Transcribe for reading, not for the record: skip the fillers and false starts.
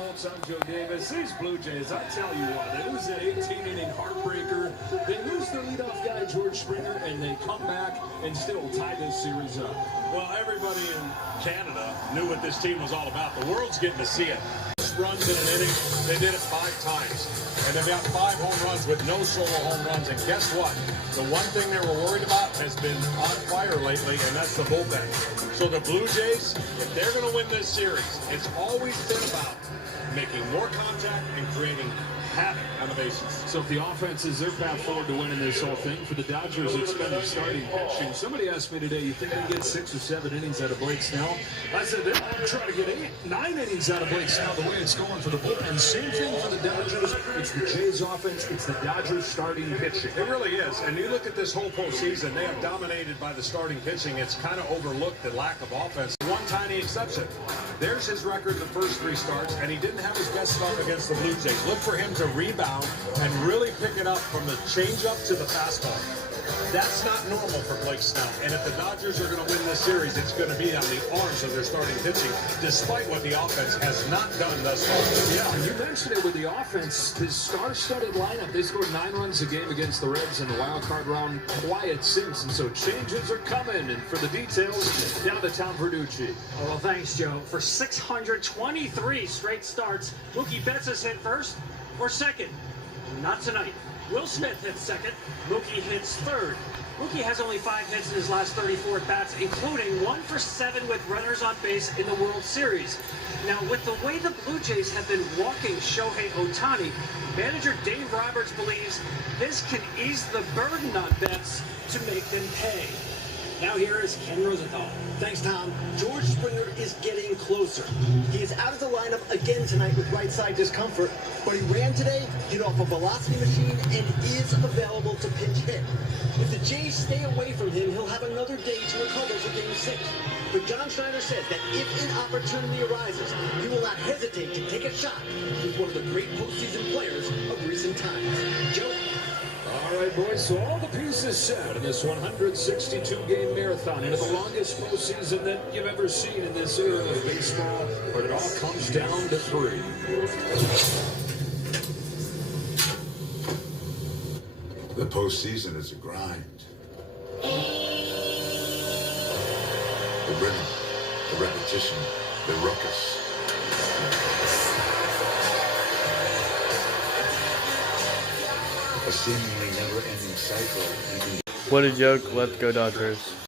Holtz, I'm Joe Davis. These Blue Jays, I tell you what, it was an 18-inning heartbreaker. They lose their leadoff guy, George Springer, and they come back and still tie this series up. Well, everybody in Canada knew what this team was all about. The world's getting to see it. Runs in an inning, they did it 5 times. And they've got 5 home runs with no solo home runs. And guess what? The one thing they were worried about has been on fire lately, and that's the bullpen. So the Blue Jays, if they're going to win this series, it's always been about making more contact and creating havoc on the bases. So if the offense is their path forward to winning this whole thing, for the Dodgers, it's been the starting pitching. Somebody asked me today, you think they get 6 or 7 innings out of Blake Snell? I said they're going to try to get 9 innings out of Blake Snell the way it's going for the bullpen. Same thing for the Dodgers. It's the Jays offense. It's the Dodgers starting pitching. It really is. And you look at this whole postseason, they have dominated by the starting pitching. It's kind of overlooked the lack of offense. One tiny exception. There's his record the first 3 starts, and he didn't have his best start against the Blue Jays. Look for him to rebound and really pick it up from the changeup to the fastball. That's not normal for Blake Snell. And if the Dodgers are going to win this series, it's going to be on the arms of their starting pitching, despite what the offense has not done thus far. Yeah, you mentioned it with the offense. This star-studded lineup, they scored 9 runs a game against the Reds in the wild card round, quiet since, and so changes are coming. And for the details, down to Tom Verducci. Oh, well, thanks, Joe. For 623 straight starts, Mookie Betts has hit first or second. Not tonight. Will Smith hits second. Mookie hits third. Mookie has only 5 hits in his last 34 at-bats, including 1 for 7 with runners on base in the World Series. Now, with the way the Blue Jays have been walking Shohei Ohtani, manager Dave Roberts believes this can ease the burden on Betts to make them pay. Now here is Ken Rosenthal. Thanks, Tom. George Springer is getting closer. He is out of the lineup again tonight with right side discomfort, but he ran today, hit off a velocity machine, and is available to pinch hit. If the Jays stay away from him, he'll have another day to recover for Game 6. But John Schneider says that if an opportunity arises, he will not hesitate to take a shot with one of the great postseason players of recent times. Joe? All right, boys, so all the pieces set in this 162-game marathon into the longest postseason that you've ever seen in this era of baseball, but it all comes down to 3. The postseason is a grind. The rhythm, the repetition, the ruckus. A seemingly never-ending cycle. What a joke. Let's go Dodgers.